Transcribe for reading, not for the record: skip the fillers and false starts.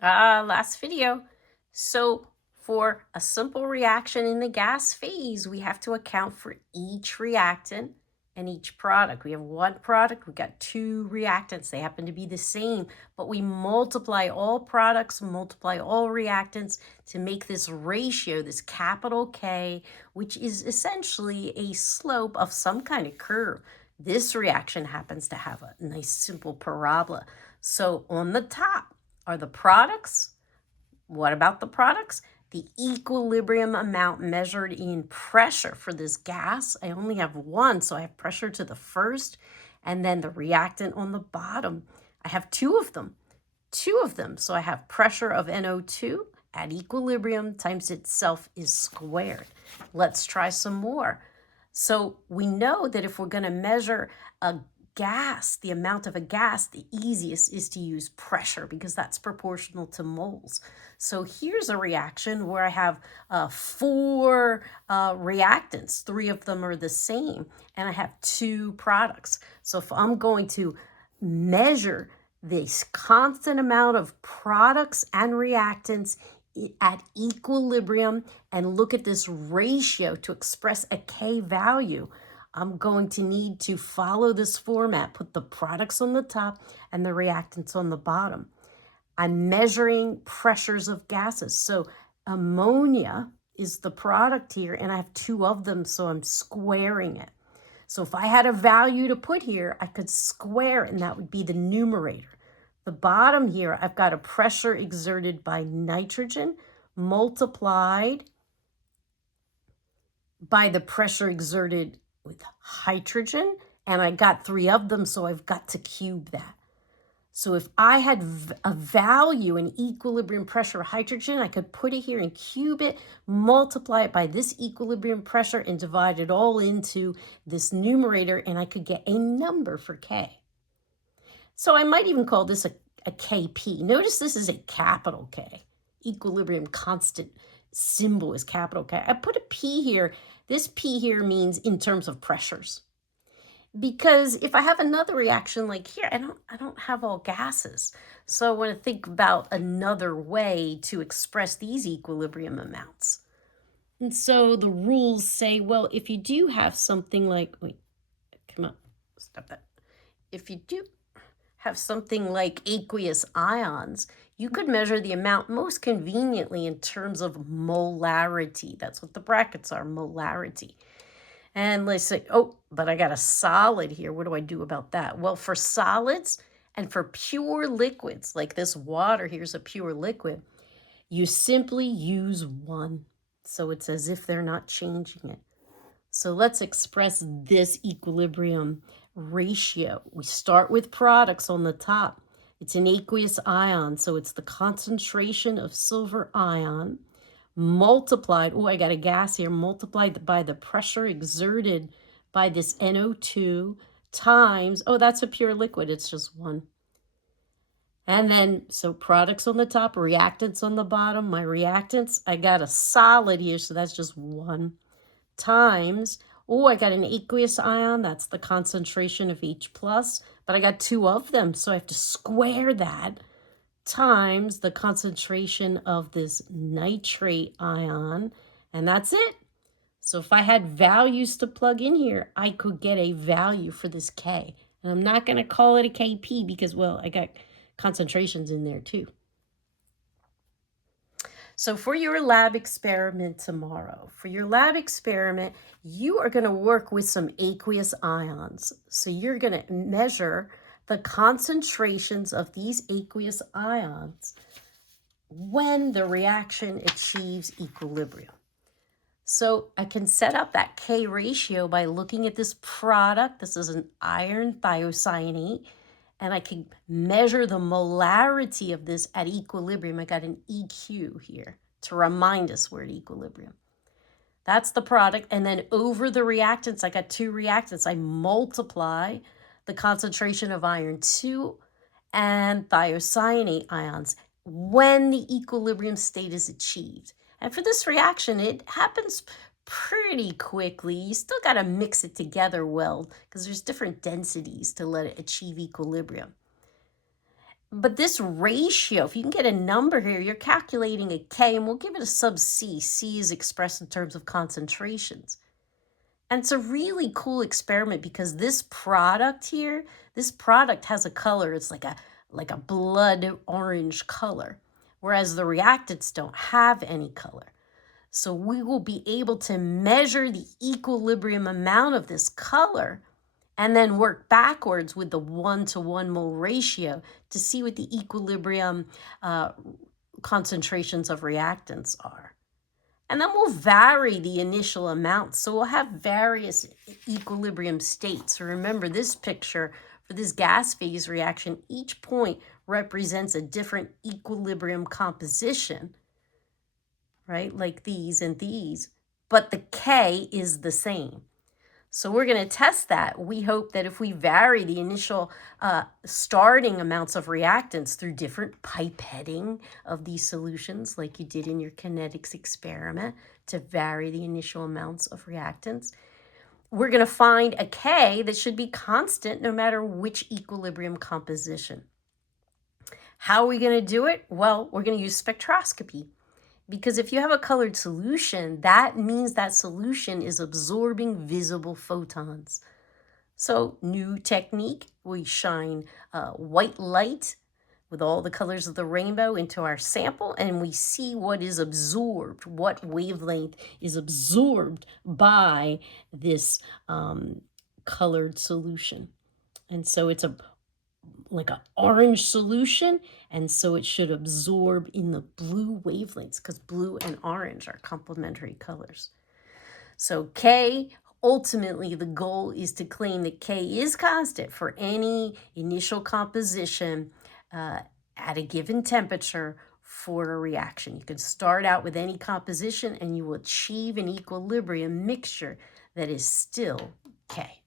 Last video. So for a simple reaction in the gas phase, we have to account for each reactant and each product. We have one product, we got two reactants. They happen to be the same, but we multiply all products, multiply all reactants to make this ratio, this capital K, which is essentially a slope of some kind of curve. This reaction happens to have a nice simple parabola. So on the top are the products. What about the products? The equilibrium amount measured in pressure for this gas. I only have one, so I have pressure to the first, and then the reactant on the bottom. I have two of them. So I have pressure of NO2 at equilibrium times itself is squared. Let's try some more. So we know that if we're going to measure a gas, the amount of a gas, the easiest is to use pressure because that's proportional to moles. So here's a reaction where I have four reactants. Three of them are the same, and I have two products. So if I'm going to measure this constant amount of products and reactants at equilibrium and look at this ratio to express a K value, I'm going to need to follow this format, put the products on the top and the reactants on the bottom. I'm measuring pressures of gases. So ammonia is the product here, and I have two of them, so I'm squaring it. So if I had a value to put here, I could square it, and that would be the numerator. The bottom here, I've got a pressure exerted by nitrogen multiplied by the pressure exerted with hydrogen, and I got three of them, so I've got to cube that. So if I had a value in equilibrium pressure of hydrogen, I could put it here and cube it, multiply it by this equilibrium pressure, and divide it all into this numerator, and I could get a number for K. So I might even call this a KP. Notice this is a capital K. Equilibrium constant symbol is capital K. I put a P here. This P here means in terms of pressures. Because if I have another reaction like here, I don't have all gases. So I want to think about another way to express these equilibrium amounts. And so the rules say, well, if you do have something like, wait, come on, stop that. If you do have something like aqueous ions, you could measure the amount most conveniently in terms of molarity. That's what the brackets are, molarity. And let's say, oh, but I got a solid here. What do I do about that? Well, for solids and for pure liquids, like this water here's a pure liquid, you simply use one. So it's as if they're not changing it. So let's express this equilibrium ratio. We start with products on the top. It's an aqueous ion, so it's the concentration of silver ion multiplied, oh, I got a gas here, multiplied by the pressure exerted by this NO2 times, oh, that's a pure liquid, it's just one. And then, so products on the top, reactants on the bottom. My reactants, I got a solid here, so that's just one times, oh, I got an aqueous ion, that's the concentration of H plus, but I got two of them, so I have to square that times the concentration of this nitrate ion, and that's it. So if I had values to plug in here, I could get a value for this K. And I'm not going to call it a KP because, well, I got concentrations in there too. So for your lab experiment tomorrow, you are going to work with some aqueous ions. So you're going to measure the concentrations of these aqueous ions when the reaction achieves equilibrium. So I can set up that K ratio by looking at this product. This is an iron thiocyanate, and I can measure the molarity of this at equilibrium. I got an EQ here to remind us we're at equilibrium. That's the product. And then over the reactants, I got two reactants. I multiply the concentration of iron 2 and thiocyanate ions when the equilibrium state is achieved. And for this reaction, it happens pretty quickly. You still got to mix it together well because there's different densities to let it achieve equilibrium. But this ratio, if you can get a number here, you're calculating a K, and we'll give it a sub C. C is expressed in terms of concentrations. And it's a really cool experiment because this product here, this product has a color. It's like a blood orange color, whereas the reactants don't have any color. So we will be able to measure the equilibrium amount of this color and then work backwards with the 1-to-1 mole ratio to see what the equilibrium concentrations of reactants are. And then we'll vary the initial amounts. So we'll have various equilibrium states. So remember this picture for this gas phase reaction, each point represents a different equilibrium composition, right? Like these and these, but the K is the same. So we're going to test that. We hope that if we vary the initial starting amounts of reactants through different pipetting of these solutions, like you did in your kinetics experiment, to vary the initial amounts of reactants, we're going to find a K that should be constant no matter which equilibrium composition. How are we going to do it? Well, we're going to use spectroscopy. Because if you have a colored solution, that means that solution is absorbing visible photons. So, new technique, we shine white light with all the colors of the rainbow into our sample, and we see what is absorbed, what wavelength is absorbed by this colored solution. And so it's like an orange solution, and so it should absorb in the blue wavelengths because blue and orange are complementary colors. So K, ultimately the goal is to claim that K is constant for any initial composition at a given temperature for a reaction. You can start out with any composition and you will achieve an equilibrium mixture that is still K.